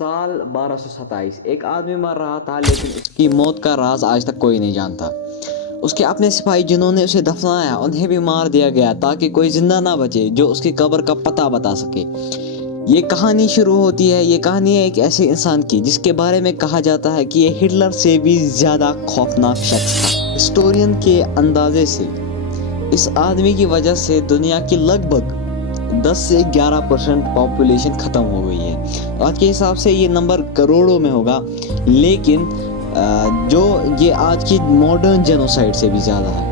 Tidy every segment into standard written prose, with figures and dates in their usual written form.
साल 1227 एक आदमी मर रहा था, लेकिन उसकी मौत का राज आज तक कोई नहीं जानता। उसके अपने सिपाही जिन्होंने उसे दफनाया, उन्हें भी मार दिया गया ताकि कोई जिंदा ना बचे जो उसकी कब्र का पता बता सके। ये कहानी शुरू होती है, ये कहानी है एक ऐसे इंसान की जिसके बारे में कहा जाता है कि ये हिटलर से भी ज़्यादा खौफनाक शख्स था। हिस्टोरियन के अंदाजे से इस आदमी की वजह से दुनिया की लगभग 10 से 11% पॉपुलेशन ख़त्म हो गई है। आज के हिसाब से ये नंबर करोड़ों में होगा, लेकिन जो ये आज की मॉडर्न जेनोसाइड से भी ज़्यादा है,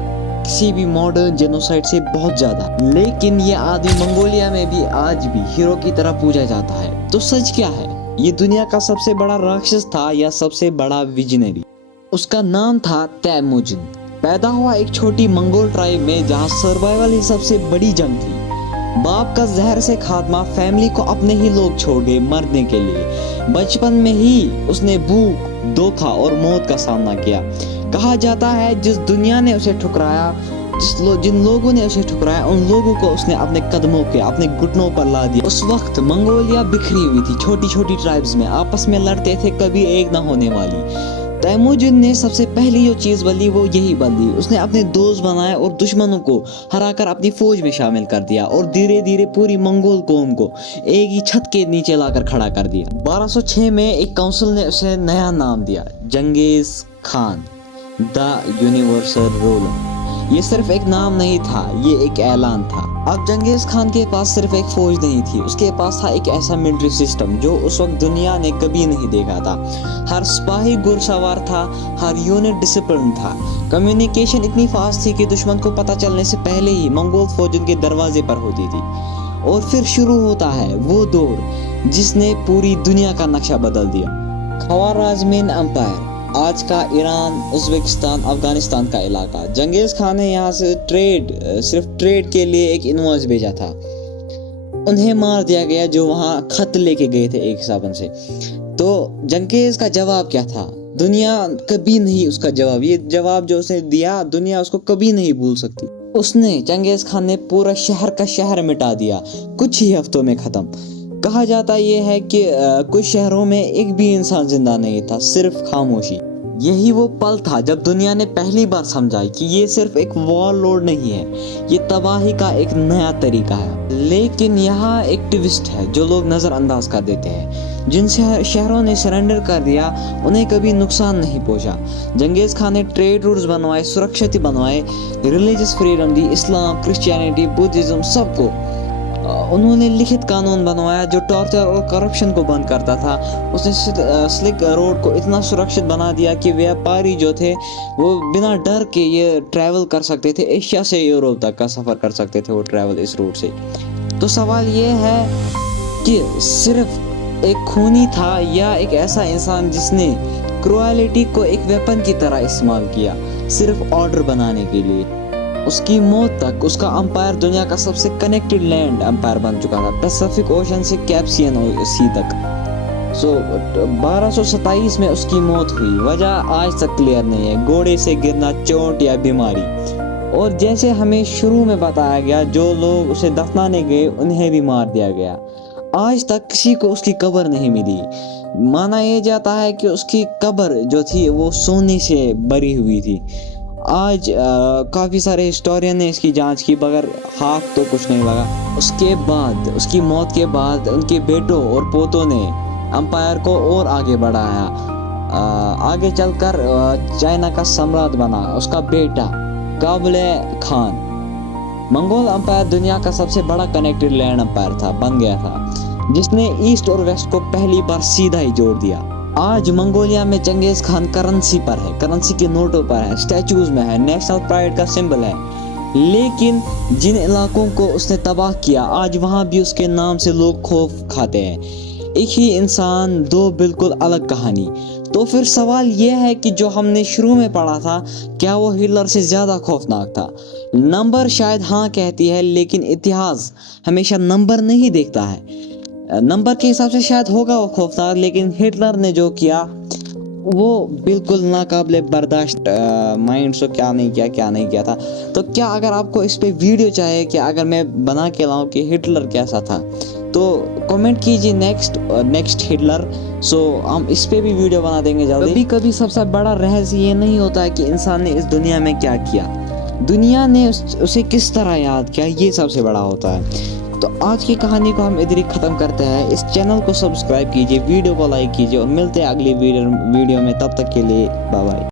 किसी भी मॉडर्न जेनोसाइड से बहुत ज़्यादा। लेकिन ये आदमी मंगोलिया में भी आज भी हीरो की तरह पूजा जाता है। तो सच क्या है, ये दुनिया का सबसे बड़ा राक्षस था या सबसे बड़ा विजनरी? उसका नाम था तैमूजिन। पैदा हुआ एक छोटी मंगोल ट्राइब में जहाँ सर्वाइवल ही सबसे बड़ी जंग थी। बाप का जहर से खात्मा, फैमिली को अपने ही लोग छोड़ गए मरने के लिए। बचपन में ही उसने भूख, धोखा और मौत का सामना किया। कहा जाता है जिस दुनिया ने उसे ठुकराया, जिन लोगों ने उसे ठुकराया, उन लोगों को उसने अपने कदमों के, अपने घुटनों पर ला दिया। उस वक्त मंगोलिया बिखरी हुई थी, छोटी छोटी ट्राइब्स में आपस में लड़ते थे, कभी एक ना होने वाली। तैमूजिन ने सबसे पहली जो चीज़ बदली वो यही बदली, उसने अपने दोस्त बनाए और दुश्मनों को हराकर अपनी फौज में शामिल कर दिया और धीरे धीरे पूरी मंगोल कौम को एक ही छत के नीचे लाकर खड़ा कर दिया। 1206 में एक काउंसिल ने उसे नया नाम दिया, जंगीज खान द यूनिवर्सल रूलर। ये सिर्फ एक नाम नहीं था, ये एक ऐलान था। अब जंगीज खान के पास सिर्फ एक फौज नहीं थी, उसके पास था एक ऐसा मिलिट्री सिस्टम जो उस वक्त दुनिया ने कभी नहीं देखा था। हर सिपाही घुड़सवार था, हर यूनिट डिसिप्लिन था। कम्युनिकेशन इतनी फास्ट थी कि दुश्मन को पता चलने से पहले ही मंगोल फौज उनके दरवाजे पर होती थी। और फिर शुरू होता है वो दौर जिसने पूरी दुनिया का नक्शा बदल दिया। ख्वाराज़मिन एम्पायर, आज का ईरान, उज़्बेकिस्तान, अफगानिस्तान का इलाका। जंगीज खान ने यहाँ से सिर्फ ट्रेड के लिए एक इनवॉइस भेजा था। उन्हें मार दिया गया जो वहाँ खत लेके गए थे एक हिसाबन से। तो जंगीज का जवाब क्या था? दुनिया कभी नहीं उसका जवाब, ये जवाब जो उसने दिया दुनिया उसको कभी नहीं भूल सकती। उसने, जंगीज खान ने पूरा शहर का शहर मिटा दिया, कुछ ही हफ्तों में ख़त्म। कहा जाता ये है कि कुछ शहरों में एक भी इंसान जिंदा नहीं था, सिर्फ खामोशी। यही वो पल था जब दुनिया ने पहली बार समझा कि ये सिर्फ एक वॉर लॉर्ड नहीं है, ये तबाही का एक नया तरीका है। लेकिन यहाँ एक ट्विस्ट है जो लोग नज़रअंदाज कर देते हैं। जिन शहरों ने सरेंडर कर दिया उन्हें कभी नुकसान नहीं पहुँचा। जंगीज खान ने ट्रेड रूट्स बनवाए, सुरक्षित बनवाए, रिलीजियस फ्रीडम दी, इस्लाम, क्रिश्चियनिटी, बुद्धिज्म, सबको। उन्होंने लिखित कानून बनवाया जो टॉर्चर और करप्शन को बंद करता था। उसने सिल्क रोड को इतना सुरक्षित बना दिया कि व्यापारी जो थे वो बिना डर के ये ट्रैवल कर सकते थे, एशिया से यूरोप तक का सफ़र कर सकते थे वो ट्रैवल इस रूट से। तो सवाल ये है कि सिर्फ एक खूनी था या एक ऐसा इंसान जिसने क्रूएलिटी को एक वेपन की तरह इस्तेमाल किया, सिर्फ ऑर्डर बनाने के लिए। उसकी मौत तक उसका अंपायर दुनिया का सबसे कनेक्टेड लैंड अंपायर बन चुका था, पैसिफिक ओशन से कैस्पियन सी तक। 1227 में उसकी मौत हुई, वजह आज तक क्लियर नहीं है, घोड़े से गिरना, चोट या बीमारी। और जैसे हमें शुरू में बताया गया, जो लोग उसे दफनाने गए उन्हें भी मार दिया गया। आज तक किसी को उसकी कब्र नहीं मिली। माना यह जाता है कि उसकी कब्र जो थी वो सोने से भरी हुई थी। आज काफ़ी सारे हिस्टोरियन ने इसकी जांच की, मगर हाथ तो कुछ नहीं लगा। उसके बाद, उसकी मौत के बाद उनके बेटों और पोतों ने अंपायर को और आगे बढ़ाया। आगे चलकर चाइना का सम्राट बना उसका बेटा काबुले खान। मंगोल अंपायर दुनिया का सबसे बड़ा कनेक्टेड लैंड अंपायर था, बन गया था, जिसने ईस्ट और वेस्ट को पहली बार सीधा ही जोड़ दिया। आज मंगोलिया में जंगीज खान करेंसी पर है, करेंसी के नोटों पर है, स्टैचूज में है, नेशनल प्राइड का सिंबल है। लेकिन जिन इलाकों को उसने तबाह किया, आज वहाँ भी उसके नाम से लोग खौफ खाते हैं। एक ही इंसान, दो बिल्कुल अलग कहानी। तो फिर सवाल यह है कि जो हमने शुरू में पढ़ा था, क्या वो हिटलर से ज़्यादा खौफनाक था? नंबर शायद हाँ कहती है, लेकिन इतिहास हमेशा नंबर नहीं देखता है। नंबर के हिसाब से शायद होगा वो खौफनाक, लेकिन हिटलर ने जो किया वो बिल्कुल नाकाबिले बर्दाश्त। माइंड से क्या नहीं किया था। तो क्या अगर आपको इस पे वीडियो चाहिए कि अगर मैं बना के लाऊं कि हिटलर कैसा था, تو کمنٹ کیجیے نیکسٹ ہٹلر. سو ہم اس پہ بھی ویڈیو بنا دیں گے جلدی. کبھی سب سے بڑا رہس یہ نہیں ہوتا ہے کہ انسان نے اس دنیا میں کیا کیا, دنیا نے اسے کس طرح یاد کیا, یہ سب سے بڑا ہوتا ہے. تو آج کی کہانی کو ہم ادھر ہی ختم کرتے ہیں. اس چینل کو سبسکرائب کیجیے, ویڈیو کو لائک کیجیے, اور ملتے ہیں اگلی ویڈیو میں. تب تک کے لیے بائے بائے.